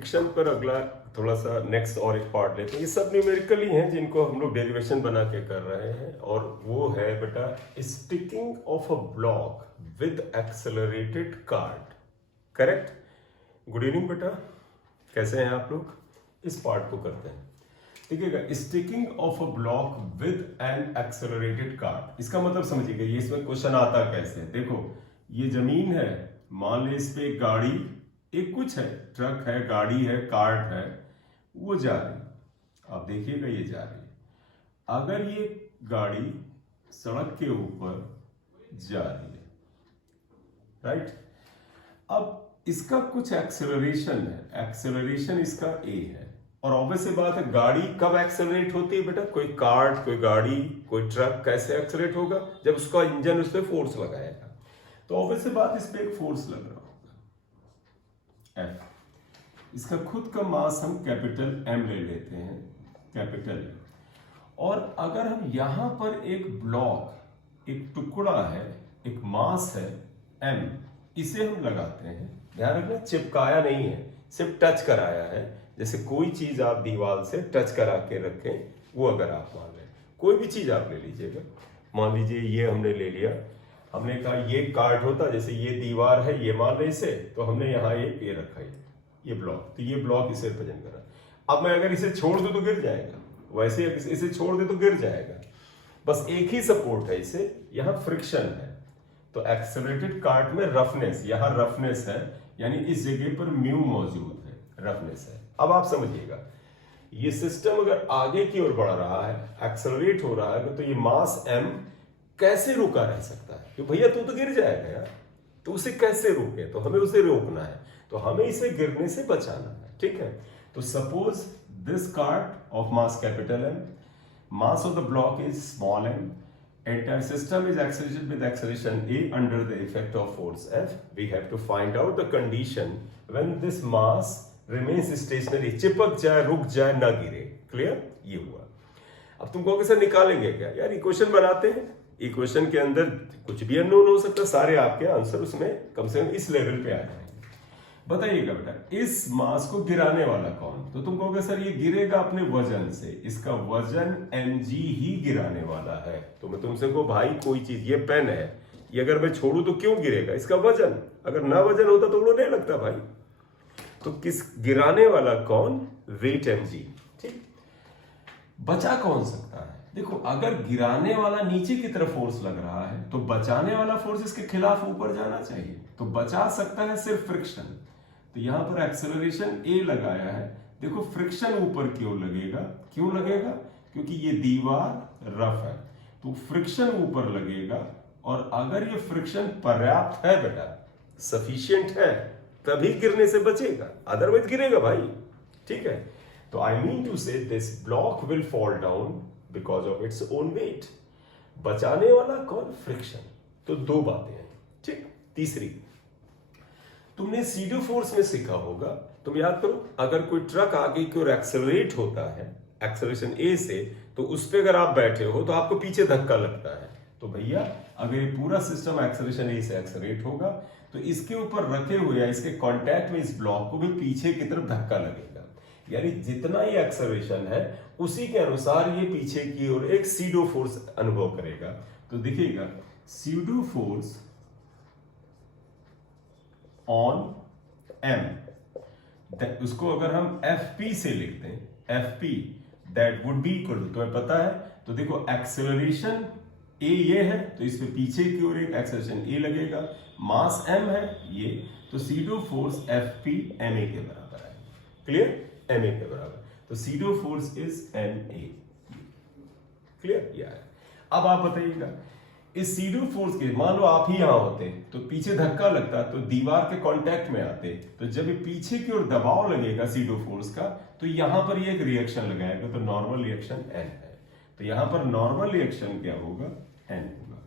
Friction पर अगला थोड़ा सा नेक्स्ट और एक पार्ट लेते हैं। ये सब न्यूमेरिकल ही हैं जिनको हम लोग डेरिवेशन बना के कर रहे हैं, और वो है बेटा sticking of a block with accelerated card. Correct. Good evening बेटा, कैसे हैं आप लोग? इस पार्ट को करते हैं। देखिएगा, sticking of a block with N accelerated card, इसका मतलब समझिएगा, ये इसमें क्वेश्चन आता कैसे है। देखो, ये जमीन है, मान ली इस पे एक गाड़ी, एक कुछ है, ट्रक है, गाड़ी है, कार्ट है, वो जा रही है। आप देखिएगा ये जा रही है। अगर ये गाड़ी सड़क के ऊपर जा रही है, राइट, अब इसका कुछ एक्सेलरेशन है, एक्सेलरेशन इसका ए है, और ऑब्वियस सी बात है, गाड़ी कब एक्सेलरेट होती है बेटा? कोई कार्ट, कोई गाड़ी, कोई ट्रक कैसे एक्सेलरेट होगा? जब उसका इंजन उस पर फोर्स लगाएगा। तो ऑब्वियस सी बात, इस पे एक फोर्स लग रहा होगा, एफ। इसका खुद का मास हम कैपिटल एम ले लेते हैं, कैपिटल एम। और अगर हम यहां पर एक ब्लॉक, एक टुकड़ा है, एक मास है एम, इसे हम लगाते हैं। ध्यान रखना, चिपकाया नहीं है, सिर्फ टच कराया है। जैसे कोई चीज आप दीवार से टच करा के रखें, वो अगर आप मान लें, कोई भी चीज आप ले लीजिएगा, मान लीजिए ये हमने ले लिया, हमने कहा ये कार्ड होता, जैसे ये दीवार है, ये मान लें इसे, तो हमने यहाँ एक ये रखा है, ये ब्लॉक, तो ये ब्लॉक इसे रिप्रेजेंट करा। अब मैं अगर इसे छोड़ दूं तो गिर जाएगा, वैसे इसे छोड़ दे तो गिर जाएगा। बस एक ही सपोर्ट है इसे, यहाँ फ्रिक्शन है। तो एक्सेलरेटेड कार्ट में रफनेस, यहाँ रफनेस है, यानी इस जगह पर म्यू मौजूद है, रफनेस है। अब आप समझिएगा, ये सिस्टम अगर आगे की ओर बढ़ रहा है, एक्सेलरेट हो रहा है, तो ये मास एम कैसे रुका रह सकता है? कि भैया तू तो गिर जाएगा यार, तो उसे कैसे रोके? तो हमें उसे रोकना है, तो हमें इसे गिरने से बचाना है, ठीक है। तो suppose this cart of mass capital M, mass of the block is small m, entire system is accelerated with acceleration a under the effect of force F. We have to find out the condition when this mass remains stationary, चिपक जाए, रुक जाए, ना गिरे। Clear? ये हुआ। अब तुम कहोगे सर निकालेंगे क्या? यार इक्वेशन बनाते हैं, इक्वेशन के अंदर कुछ भी अननोन हो सकता है, सारे आपके आंसर उसमें कम से कम इस लेवल पे आ जाएंगे। बताइएगा बेटा, इस मास को गिराने वाला कौन? तो तुम कहोगे सर ये गिरेगा अपने वजन से, इसका वजन mg ही गिराने वाला है। तो मैं तुमसे कहूं भाई, कोई चीज, ये पेन है, ये अगर मैं छोड़ू तो क्यों गिरेगा? इसका वजन, अगर ना वजन होता तो वो नहीं लगता भाई। तो किस गिराने वाला कौन? Weight mg। ठीक, बचा कौन सकता है? देखो, अगर गिराने वाला नीचे की तरफ फोर्स लग रहा है, तो बचाने वाला फोर्स इसके खिलाफ ऊपर जाना चाहिए। तो बचा सकता है सिर्फ फ्रिक्शन। तो यहां पर एक्सेलरेशन ए लगाया है। देखो, फ्रिक्शन ऊपर क्यों लगेगा? क्यों लगेगा? क्योंकि ये दीवार रफ है, तो फ्रिक्शन ऊपर लगेगा। और अगर ये फ्रिक्शन पर्याप्त है बेटा, सफिशिएंट है, तभी गिरने से बचेगा, अदरवाइज गिरेगा भाई। ठीक है। तो आई मीन टू से this block will fall down because of its own wait. बचाने वाला कौन? फ्रिक्शन। तो दो बातें हैं। ठीक। तीसरी, तुमने सीडो फोर्स में सीखा होगा, तुम याद करो, अगर कोई ट्रक आगे की ओर एक्सेलरेट होता है, एक्सेलरेशन ए से, तो उस पर अगर आप बैठे हो तो आपको पीछे धक्का लगता है। तो भैया, अगर ये पूरा सिस्टम एक्सेलरेशन ए से एक्सेलरेट होगा, तो इसके ऊपर रखे हुए या इसके कांटेक्ट में इस ब्लॉक को भी पीछे की तरफ धक्का लगेगा। यानी जितना ये एक्सेलरेशन है, उसी के अनुसार ये पीछे की ओर एक सीडो फोर्स अनुभव करेगा। तो देखिएगा, सीडो फोर्स ऑन एम, उसको अगर हम एफ से लिखते हैं, F that would be equal to, तुम्हें पता है, तो देखो एक्सेलरेशन ए ये है, तो इस पे पीछे की ओर एक एक्सेलरेशन ए लगेगा, मास एम है ये, तो pseudo force F P M A के बराबर है। क्लियर? एम ए के बराबर, तो pseudo force is M A. Clear? ये है। अब आप बताइएगा, इस सीडो फोर्स के, मान लो आप ही यहां होते तो पीछे धक्का लगता, तो दीवार के कांटेक्ट में आते, तो जब ये पीछे की ओर दबाव लगेगा सीडो फोर्स का, तो यहां पर ये एक रिएक्शन लगाएगा, तो नॉर्मल रिएक्शन एन है। तो यहां पर नॉर्मल रिएक्शन क्या होगा? एन होगा,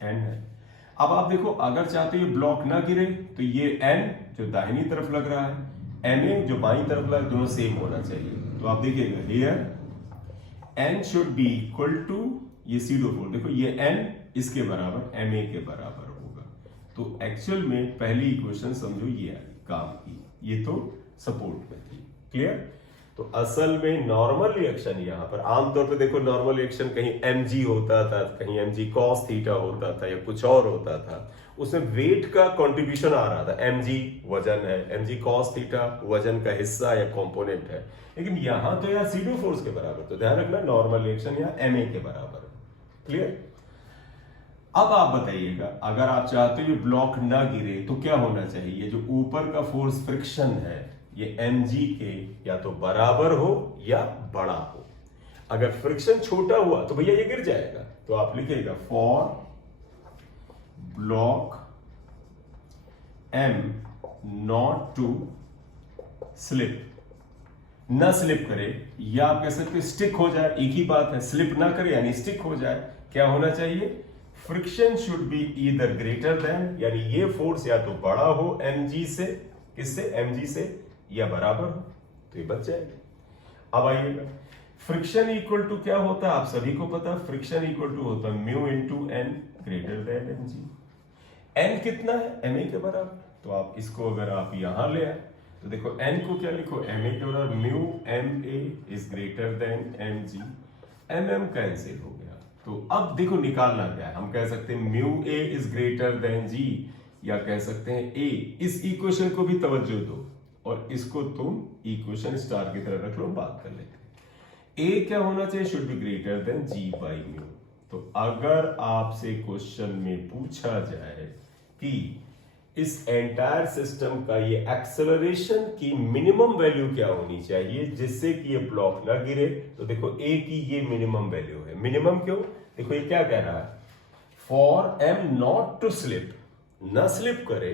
एन है। अब आप देखो, अगर चाहते हो ये ब्लॉक ना गिरे, तो ये एन जो दाहिनी तरफ लग रहा है, एन ए जो बाईं तरफ लग, दोनों सेम होना चाहिए। तो आप देखिएगा, here n should be equal to ये सीडो फोर्स, देखो ये n इसके बराबर एम ए के बराबर होगा। तो एक्चुअल में पहली इक्वेशन समझो ये आई काम की, ये तो सपोर्ट में थी। क्लियर? तो असल में नॉर्मल रिएक्शन यहाँ पर आमतौर पे देखो, नॉर्मल रिएक्शन कहीं mg होता था, कहीं mg cos थीटा होता था या कुछ और होता था, उसमें वेट का कंट्रीब्यूशन आ रहा था। mg वजन है, mg cos थीटा वजन का हिस्सा या कंपोनेंट है, लेकिन यहाँ तो यार सीडो फोर्स के बराबर, तो ध्यान रखना नॉर्मल रिएक्शन यहाँ ma के बराबर है। क्लियर? अब आप बताइएगा, अगर आप चाहते हो ये ब्लॉक ना गिरे तो क्या होना चाहिए? ये जो ऊपर का फोर्स फ्रिक्शन है ये mg के या तो बराबर हो या बड़ा हो। अगर फ्रिक्शन छोटा हुआ तो भैया ये गिर जाएगा। तो आप लिखिएगा for block m not to slip, ना स्लिप करे, या आप कह सकते स्टिक हो जाए, एक ही बात है, स्लिप ना करे यानी स्टिक हो जाए। क्या होना चाहिए? Friction should be either greater then, यानी ये फोर्स या तो बड़ा हो mg से, किससे? mg से, या बराबर हो, तो ये बच जाएगा। अब आइएगा, फ्रिक्शन इक्वल टू क्या होता है? आप सभी को पता, फ्रिक्शन इक्वल टू होता है mu into N greater than mg। N कितना है? ma के बराबर। तो आप इसको अगर आप यहां ले आए तो देखो n को क्या लिखो? ma के बराबर mu ma is greater than mg, mm cancel हो गया। तो अब देखो निकालना क्या है, हम कह सकते हैं mu a is greater than g, या कह सकते हैं a। इस इक्वेशन को भी तवज्जो दो और इसको तुम इक्वेशन स्टार की तरह रख लो, बात कर लेते हैं। a क्या होना चाहिए? Should be greater than g by mu. तो अगर आपसे क्वेश्चन में पूछा जाए कि इस एंटायर सिस्टम का ये एक्सेलरेशन की मिनिमम वैल्यू क्या होनी चाहिए जिससे कि ये ब्लॉक ना गिरे, तो देखो a की ये मिनिमम वैल्यू है। मिनिमम क्यों? देखो ये क्या कह रहा है? For m not to slip, ना स्लिप करे,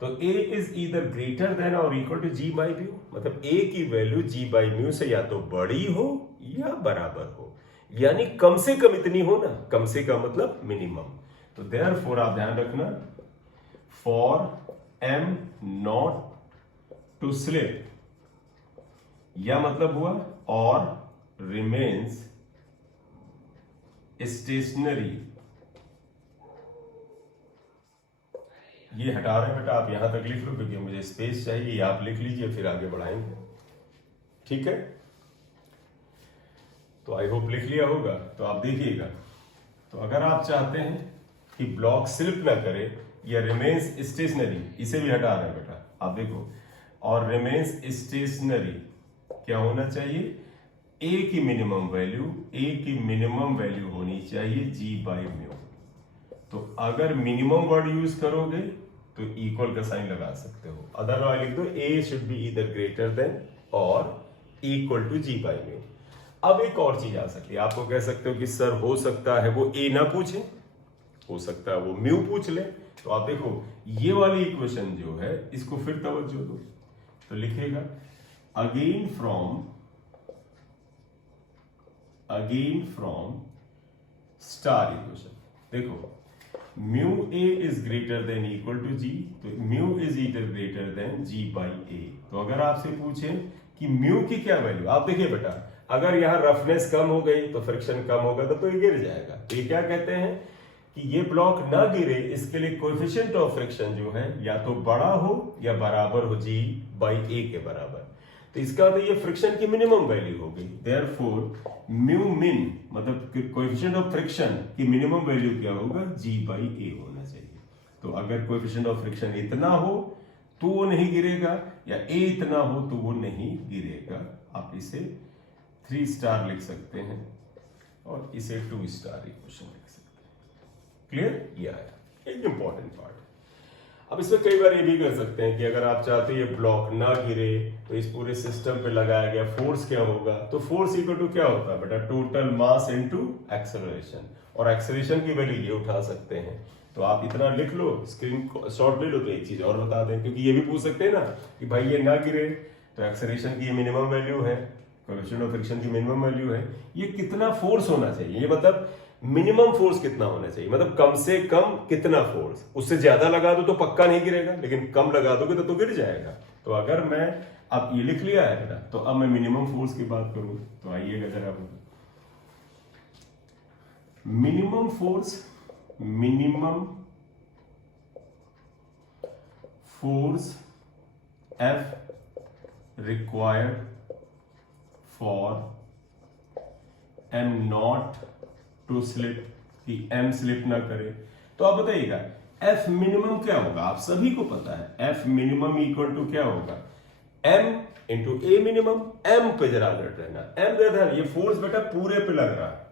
तो a is either greater than or equal to g by mu, मतलब a की वैल्यू g बाई म्यू से या तो बड़ी हो या बराबर हो, यानी कम से कम इतनी हो ना, कम से कम मतलब मिनिमम। तो देयरफॉर आप ध्यान रखना, for m not to slip, या मतलब हुआ और रिमेन्स स्टेशनरी, ये हटा रहे हैं बेटा, आप यहां तक लिख लो क्योंकि मुझे स्पेस चाहिए, ये आप लिख लीजिए फिर आगे बढ़ाएंगे। ठीक है? तो आई होप लिख लिया होगा। तो आप देखिएगा, तो अगर आप चाहते हैं कि ब्लॉक स्लिप ना करे या रिमेन्स स्टेशनरी, इसे भी हटा रहे हैं बेटा, आप देखो, और रिमेन्स स्टेशनरी क्या होना चाहिए? a की मिनिमम वैल्यू, a की मिनिमम वैल्यू होनी चाहिए g बाई म्यू। तो अगर मिनिमम वर्ड यूज करोगे तो इक्वल का साइन लगा सकते हो, अदरवाइज लिख दो a should be either greater than or equal to g by mu. अब एक और चीज आ सकती है, आपको कह सकते हो कि सर हो सकता है वो a ना पूछे, हो सकता है वो म्यू पूछ ले। तो आप देखो ये वाली इक्वेशन जो है इसको फिर तवज्जो दो, तो लिखेगा अगेन फ्रॉम स्टार इक्वेशन। देखो mu a is greater than equal to g, तो mu is either greater than g by a। तो अगर आपसे पूछे कि म्यू की क्या वैल्यू, आप देखिए बेटा, अगर यहां रफनेस कम हो गई तो फ्रिक्शन कम होगा तो ये गिर जाएगा। तो ये क्या कहते हैं कि ये ब्लॉक ना गिरे, इसके लिए कोएफिशिएंट ऑफ फ्रिक्शन जो है या तो बड़ा हो या बराबर हो g बाई a के बराबर। तो इसका मतलब ये फ्रिक्शन की मिनिमम वैल्यू होगी। देयरफॉर म्यू मिन मतलब कोएफिशिएंट ऑफ फ्रिक्शन की मिनिमम वैल्यू क्या होगा? g बाई a होना चाहिए। तो अगर कोएफिशिएंट ऑफ फ्रिक्शन इतना हो तो वो नहीं गिरेगा, या a इतना हो तो वो नहीं गिरेगा। आप इसे 3 स्टार लिख सकते हैं और इसे 2 स्टार इक्वेशन लिख सकते हैं। क्लियर? ये आया एक इंपॉर्टेंट पार्ट। अब इसमें कई बार ये भी कर सकते हैं कि अगर आप चाहते हैं ये ब्लॉक ना गिरे तो इस पूरे सिस्टम पे लगाया गया फोर्स क्या होगा? तो फोर्स इक्वल टू क्या होता है बेटा? टोटल मास इनटू एक्सेलरेशन, और एक्सेलरेशन की वैल्यू ये उठा सकते हैं। तो आप इतना लिख लो, स्क्रीन शॉट ले लो। तो एक चीज और बता दें, क्योंकि ये भी पूछ सकते हैं ना कि भाई ये ना गिरे तो एक्सेलरेशन की ये मिनिमम वैल्यू है, कोएफिशिएंट ऑफ फ्रिक्शन की मिनिमम वैल्यू है, ये कितना फोर्स होना चाहिए? ये मतलब मिनिमम फोर्स कितना होना चाहिए, मतलब कम से कम कितना फोर्स। उससे ज्यादा लगा दो तो पक्का नहीं गिरेगा, लेकिन कम लगा दोगे तो गिर जाएगा। तो अगर मैं अब ये लिख लिया है बेटा, तो अब मैं मिनिमम फोर्स की बात करूं तो आइएगा जरा, minimum force, minimum force F required for M not to slip, कि M स्लिप ना करे। तो आप बताइएगा F मिनिमम क्या होगा, आप सभी को पता है F मिनिमम इक्वल टू क्या होगा, M इंटू ए मिनिमम। M पे जरा अलर्ट रहना, M रहना, ये फोर्स बेटा पूरे पे लग रहा है,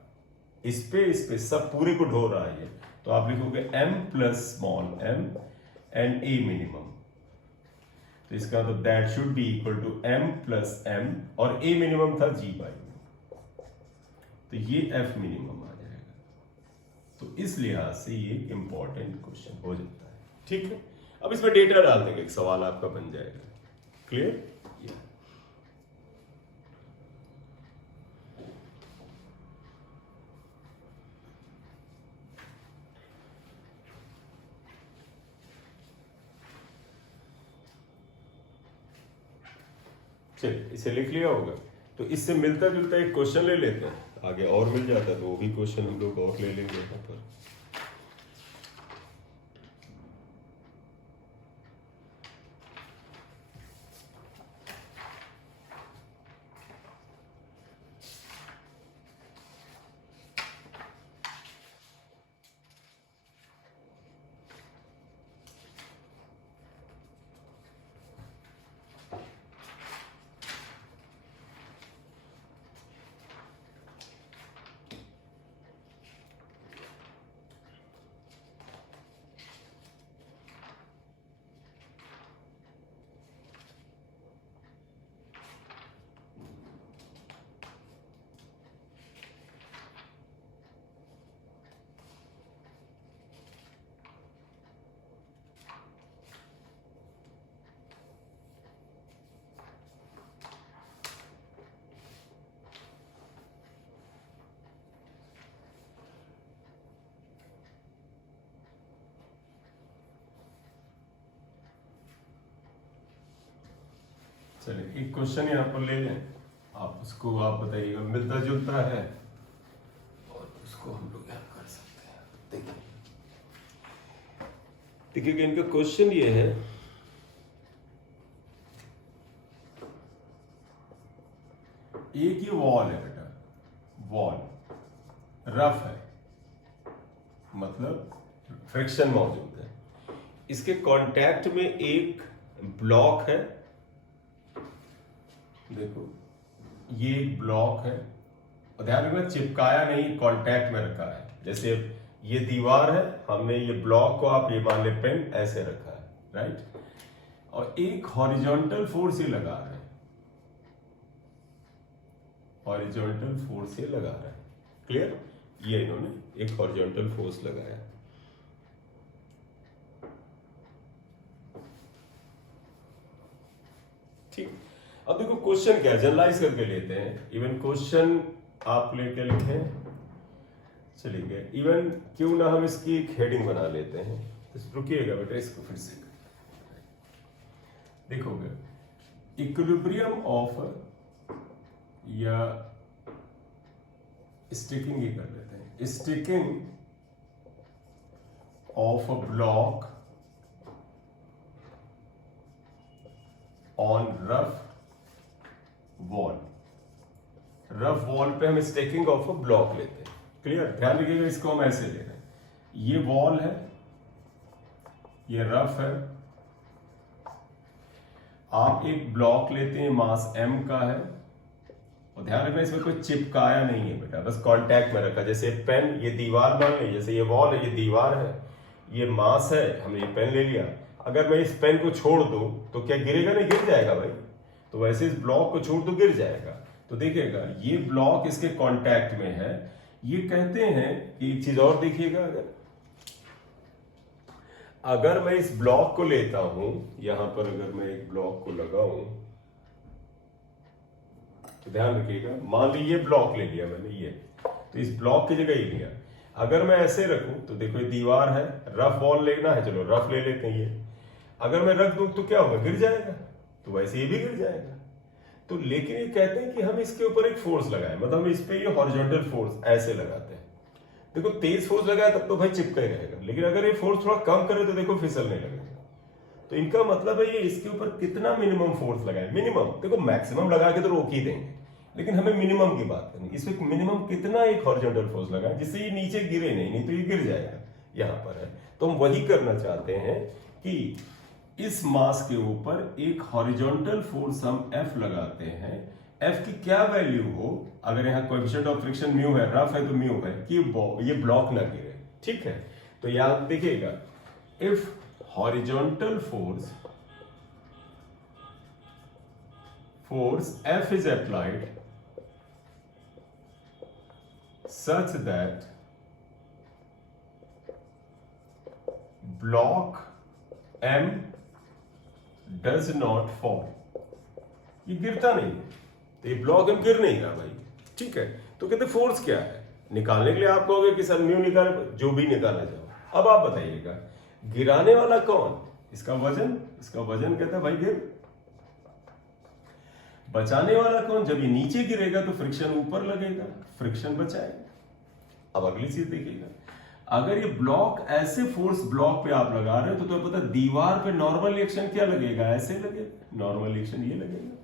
इस पे सब पूरे को ढो रहा है ये, तो आप लिखोगे M plus small m and a minimum. तो इसका मतलब that should be equal to M plus m, और ए मिनिमम था G बाई, तो ये F मिनिमम आ जाएगा। तो इस लिहाज से ये इंपॉर्टेंट क्वेश्चन हो जाता है, ठीक है। अब इसमें डेटा डाल देंगे, एक सवाल आपका बन जाएगा। क्लियर? चलिए इसे लिख लिया होगा। तो इससे मिलता जुलता एक क्वेश्चन ले लेते हैं, आगे और मिल जाता है तो वो भी क्वेश्चन हम लोग और ले लेंगे यहाँ पर। चलिए एक क्वेश्चन यहाँ पर ले लें, आप उसको आप बताइएगा मिलता जुलता है, और उसको हम लोग यहाँ कर सकते हैं। देखिए इनका क्वेश्चन ये है, एक ये वॉल है बेटा, वॉल रफ है, मतलब फ्रिक्शन मौजूद है, इसके कांटेक्ट में एक ब्लॉक है, देखो ये एक ब्लॉक है, और ध्यान रखना चिपकाया नहीं, कांटेक्ट में रखा है। जैसे ये दीवार है, हमने ये ब्लॉक को आप ये मान ले पेन ऐसे रखा है, राइट, और एक हॉरिजॉन्टल फोर्स ये लगा रहा है, हॉरिजॉन्टल फोर्स ये लगा रहा है। क्लियर? ये इन्होंने एक हॉरिजॉन्टल फोर्स लगाया। ठीक, अब देखो क्वेश्चन क्या है, जनरलाइज करके लेते हैं। इवन क्वेश्चन आप लेके लिखें, चलिए इवन क्यों ना हम इसकी एक हेडिंग बना लेते हैं। तो रुकिएगा बेटा, इसको फिर से देखोगे, इक्विलिब्रियम ऑफ या स्टिकिंग ही कर लेते हैं, sticking of a block on rough wall. Rough wall पे हम स्टेकिंग ऑफ अ ब्लॉक लेते हैं। क्लियर? ध्यान रखिएगा, इसको हम ऐसे ले रहे हैं, ये वॉल है, ये रफ है, आप एक ब्लॉक लेते हैं, मास m का है, और ध्यान रखना इसमें कोई चिपकाया नहीं है बेटा, बस कांटेक्ट में रखा। जैसे पेन, ये दीवार मान ली, जैसे ये वॉल है, ये दीवार है, ये मास है, हमने ये पेन ले लिया। अगर मैं इस पेन को छोड़ दूं तो क्या गिरेगा? नहीं, गिर जाएगा भाई। तो वैसे इस ब्लॉक को छोड़ दो, गिर जाएगा। तो देखिएगा ये ब्लॉक इसके कांटेक्ट में है। ये कहते हैं कि एक चीज और देखिएगा, अगर मैं इस ब्लॉक को लेता हूं, यहां पर अगर मैं एक ब्लॉक को लगाऊं, तो ध्यान रखिएगा, मान लीजिए ये ब्लॉक ले लिया मैंने, ये तो इस ब्लॉक की जगह ही लिया। अगर मैं ऐसे रखूं तो देखो ये दीवार है, रफ वॉल लेना है, चलो रफ ले लेते हैं। ये अगर मैं रख दूं तो क्या होगा? गिर जाएगा। तो वैसे ये भी गिर जाएगा। तो लेकिन ये कहते हैं कि हम इसके ऊपर एक फोर्स लगाएं, मतलब हम इस पे ये हॉरिजॉन्टल फोर्स ऐसे लगाते हैं। देखो तेज फोर्स लगाए तब तो भाई चिपका ही रहेगा, लेकिन अगर ये फोर्स थोड़ा कम करे तो देखो फिसलने लगेगा। तो इनका मतलब है ये इसके ऊपर कितना मिनिमम फोर्स लगाए, मिनिमम। देखो मैक्सिमम लगा के तो रोक ही देंगे, लेकिन हमें मिनिमम की बात करनी, इसमें मिनिमम कितना एक हॉरिजॉन्टल फोर्स लगाए जिससे ये नीचे गिरे नहीं तो ये गिर जाएगा, यहाँ पर है। तो हम वही करना चाहते हैं कि इस मास के ऊपर एक हॉरिजॉन्टल फोर्स हम F लगाते हैं। F की क्या वैल्यू हो, अगर यहाँ कोएफिशिएंट ऑफ फ्रिक्शन म्यू है, रफ है तो म्यू है, कि ये ब्लॉक ना गिरे, ठीक है। तो याद देखिएगा, if horizontal force F is applied such that block M does not fall, ये गिरता नहीं है, तो ये ब्लॉक M गिर नहीं रहा भाई, ठीक है। तो कहते फोर्स क्या है, निकालने के लिए आप कहोगे कि सर म्यू निकाल, जो भी निकाला जाओ। अब आप बताइएगा गिराने वाला कौन, इसका वजन कहता है भाई गिर। बचाने वाला कौन, जब ये नीचे गिरेगा तो फ्रिक्शन ऊपर लगेगा, फ्रिक्शन बचाएगा। अब अगली चीज देखिएगा, अगर ये ब्लॉक ऐसे फोर्स ब्लॉक पे आप लगा रहे हो तो पता है दीवार पे नॉर्मल रिएक्शन क्या लगेगा, ऐसे लगेगा, नॉर्मल रिएक्शन ये लगेगा।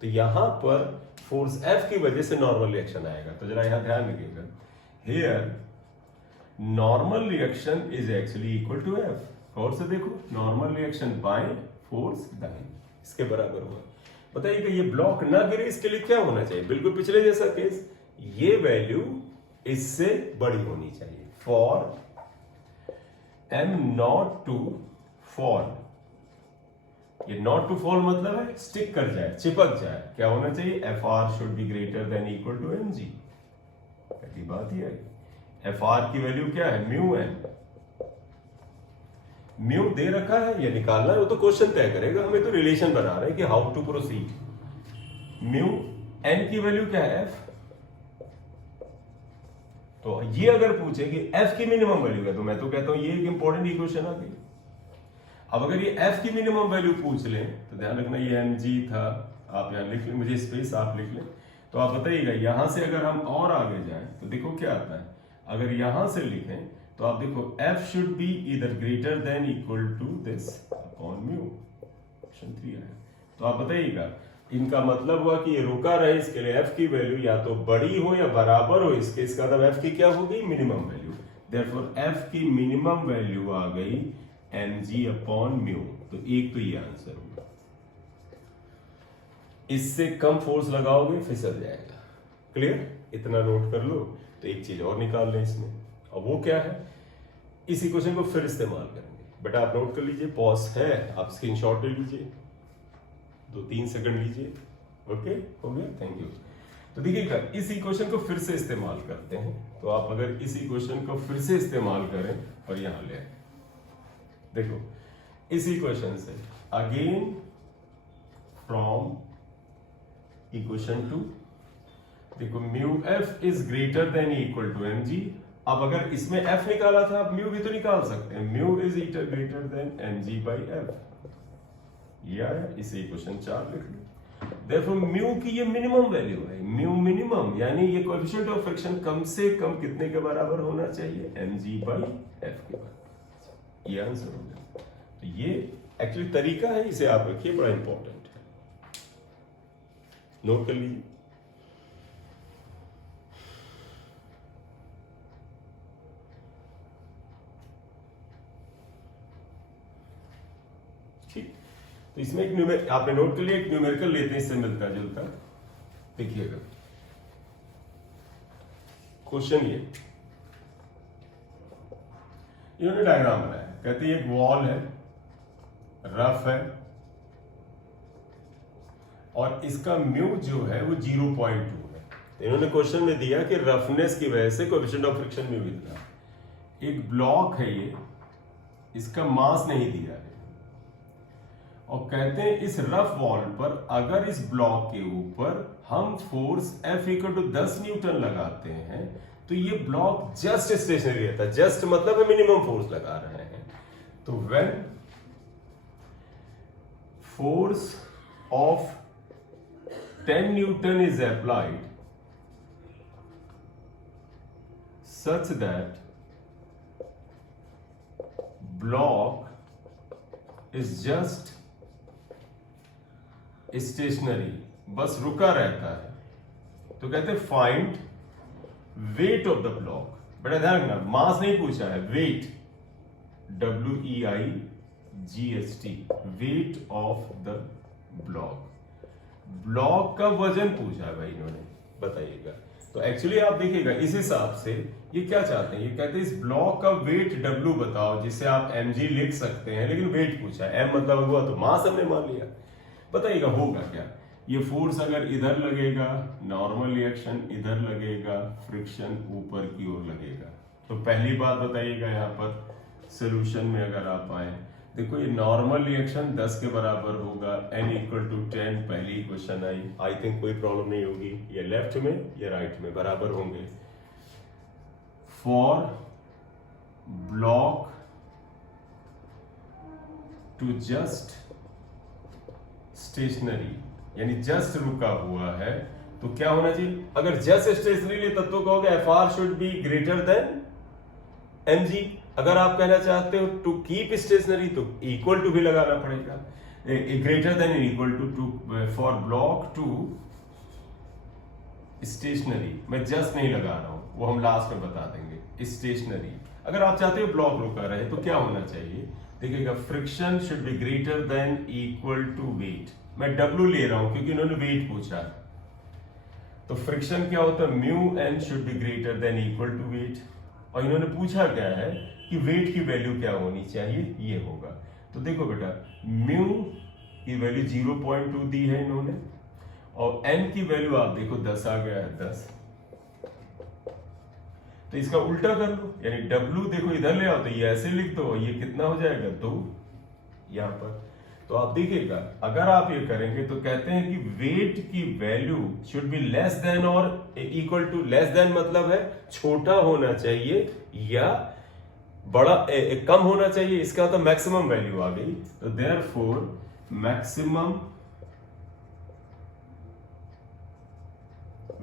तो यहां पर फोर्स F की वजह से नॉर्मल रिएक्शन आएगा। तो जरा यहां ध्यान रखिएगा, here normal reaction is actually equal to F। और से देखो, नॉर्मल रिएक्शन बाएं, फोर्स दाएं, इसके बराबर हुआ। बताइए कि ये ब्लॉक ना गिरे, इसके लिए क्या होना चाहिए, बिल्कुल पिछले जैसा केस, ये वैल्यू इससे बड़ी होनी चाहिए, for M not to fall. ये नॉट टू फॉल मतलब है स्टिक कर जाए, चिपक जाए, क्या होना चाहिए, FR should be greater than equal to mg। पहली बात ये है, FR की वैल्यू क्या है, म्यू n। म्यू दे रखा है, ये निकालना है, वो तो क्वेश्चन तय करेगा, हमें तो रिलेशन बना रहे हैं कि how to proceed. Mu n की वैल्यू क्या है, F। तो ये अगर पूछे कि F की मिनिमम वैल्यू है, तो मैं तो कहता हूं ये एक इंपॉर्टेंट इक्वेशन आ गई। अब अगर ये F की मिनिमम वैल्यू पूछ लें तो ध्यान रखना ये mg था, आप यहां लिख लें, मुझे स्पेस आप लिख लें। तो आप बताइएगा यहां से अगर हम और आगे जाएं तो देखो क्या आता है, अगर यहां से लिखें तो आप देखो F शुड बी इधर greater than equal to this upon mu, option 3 है। तो आप बताइएगा इनका मतलब हुआ कि ये रुका रहे, इसके लिए F की वैल्यू या तो बड़ी हो या बराबर हो इसके, इसका मतलब F की क्या हो गई, मिनिमम वैल्यू। देयरफॉर F की मिनिमम वैल्यू आ गई mg अपॉन म्यू। तो एक तो ये आंसर होगा, इससे कम फोर्स लगाओगे फिसल जाएगा। क्लियर, इतना नोट कर लो। तो एक चीज और निकाल लें इसमें, और वो क्या है, इसी क्वेश्चन को फिर इस्तेमाल करेंगे। बेटा आप नोट कर लीजिए, पॉज है, आप स्क्रीनशॉट ले लीजिए, 2-3 सेकंड लीजिए। ओके, हो गया, थैंक यू। तो देखिएगा इस इक्वेशन को फिर से इस्तेमाल करते हैं। तो आप अगर इस इक्वेशन को फिर से इस्तेमाल करें और यहां ले आए, देखो इस इक्वेशन से अगेन फ्रॉम इक्वेशन 2, देखो mu F is greater than equal to mg। अब अगर इसमें F निकाला था, अब म्यू भी तो निकाल सकते हैं, mu is hitter greater than mg by F। ये आया, इसे इक्वेशन 4 लिख लो। देयरफॉर म्यू की ये मिनिमम वैल्यू है, म्यू मिनिमम, यानी ये कोएफिशिएंट ऑफ फ्रिक्शन कम से कम कितने के बराबर होना चाहिए, mg बाई F के बराबर। ये आंसर हो गया। तो ये एक्चुअली तरीका है, इसे आप रखिए, बड़ा इंपॉर्टेंट है, नोट कर लीजिए। ठीक, तो इसमें एक आपने नोट कर लिया, एक न्यूमेरिकल लेते हैं इससे मिलता जुलता। देखिएगा क्वेश्चन ये, इन्होंने डायग्राम बनाया, कहते हैं एक वॉल है, रफ है, और इसका म्यू जो है वो 0.2 है। तो इन्होंने क्वेश्चन में दिया कि रफनेस की वजह से कोएफिशिएंट ऑफ फ्रिक्शन म्यू इतना। एक ब्लॉक है ये, इसका मास नहीं दिया है, और कहते हैं इस रफ वॉल पर अगर इस ब्लॉक के ऊपर हम force F equal to 10 newton लगाते हैं तो ये ब्लॉक जस्ट स्टेशनरी रहता है। जस्ट मतलब है मिनिमम फोर्स लगा रहे हैं। तो when force of 10 newton is applied such that block is just stationary, बस रुका रहता है, तो कहते हैं find weight of the block. बेटा ध्यान रखना, मास नहीं पूछा है, weight, WEIGHT, weight of the block. Block का वजन पूछा है भाई इन्होंने, बताइएगा। तो एक्चुअली आप देखिएगा इस हिसाब से ये क्या चाहते हैं, ये कहते हैं इस ब्लॉक का वेट W बताओ, जिसे आप mg लिख सकते हैं, लेकिन वेट पूछा है, m मतलब हुआ तो मास हमने मान लिया। बताइएगा होगा क्या, ये फोर्स अगर इधर लगेगा, नॉर्मल रिएक्शन इधर लगेगा, फ्रिक्शन ऊपर की ओर लगेगा। तो पहली बात बताइएगा यहाँ पर सोल्यूशन में अगर आप आए, देखो ये नॉर्मल रिएक्शन 10 के बराबर होगा, n इक्वल टू 10, पहली क्वेश्चन आई थिंक कोई प्रॉब्लम नहीं होगी, ये लेफ्ट में या राइट में बराबर होंगे। For block to just stationary, यानी जस्ट रुका हुआ है, तो क्या होना चाहिए, अगर जस्ट स्टेशनरी तब तो कहोगे FR should be greater than mg। अगर आप कहना चाहते हो टू कीप स्टेशनरी तो इक्वल टू भी लगाना पड़ेगा, greater than equal to for block to stationary. मैं जस्ट नहीं लगा रहा हूं, वो हम लास्ट में बता देंगे। स्टेशनरी अगर आप चाहते हो ब्लॉक रुका रहे तो क्या होना चाहिए, देखिएगा friction should be greater than equal to weight. मैं W ले रहा हूं क्योंकि इन्होंने वेट पूछा, तो फ्रिक्शन क्या होता है, mu n should be greater than equal to weight. और इन्होंने पूछा क्या है कि वेट की वैल्यू क्या होनी चाहिए, ये होगा। तो देखो बेटा, म्यू की वैल्यू 0.2 दी है इन्होंने, और n की वैल्यू आप देखो 10 आ गया है, 10। तो इसका उल्टा कर लो, यानी W देखो इधर ले आओ तो ये ऐसे लिख दो, ये कितना हो जाएगा 2 यहां पर। तो आप देखिएगा अगर आप ये करेंगे तो कहते हैं कि वेट की value should be less than or equal to, less than मतलब है छोटा होना चाहिए या बड़ा कम होना चाहिए, इसका तो मैक्सिमम वैल्यू आ गई। तो therefore maximum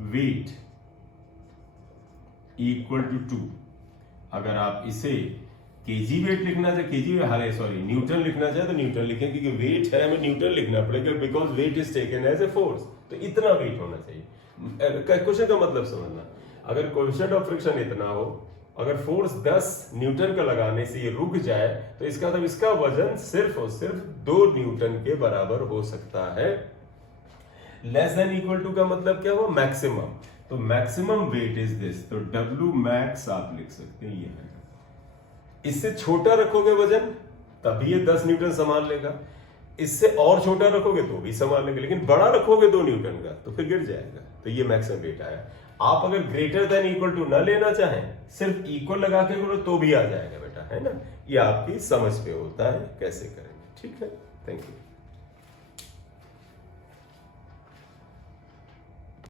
weight equal to 2। अगर आप इसे केजी वेट लिखना चाहे, केजी सॉरी न्यूटन लिखना चाहे तो न्यूटन लिखें, क्योंकि वेट है हमें न्यूटन लिखना पड़ेगा, because weight is taken as a force. तो इतना वेट होना चाहिए। क्वेश्चन का मतलब समझना, अगर कोएफिशिएंट ऑफ फ्रिक्शन इतना हो, अगर फोर्स 10 न्यूटन का लगाने से ये रुक जाए, तो इसका मतलब इसका वजन सिर्फ और सिर्फ 2 न्यूटन के बराबर हो सकता है। लेस देन इक्वल टू का मतलब क्या हुआ, मैक्सिमम। तो मैक्सिमम वेट इज दिस, तो W मैक्स आप लिख सकते हैं, ये है। इससे छोटा रखोगे वजन तभी ये 10 न्यूटन संभाल लेगा, इससे और छोटा रखोगे तो भी संभाल लेगा, लेकिन बड़ा रखोगे 2 न्यूटन का तो फिर गिर जाएगा। तो ये मैक्सिमम वेट आया। आप अगर ग्रेटर देन इक्वल टू न लेना चाहें, सिर्फ इक्वल लगा के करो तो भी आ जाएगा बेटा, है ना। ये आपकी समझ पे होता है कैसे करेंगे, ठीक है। Thank you.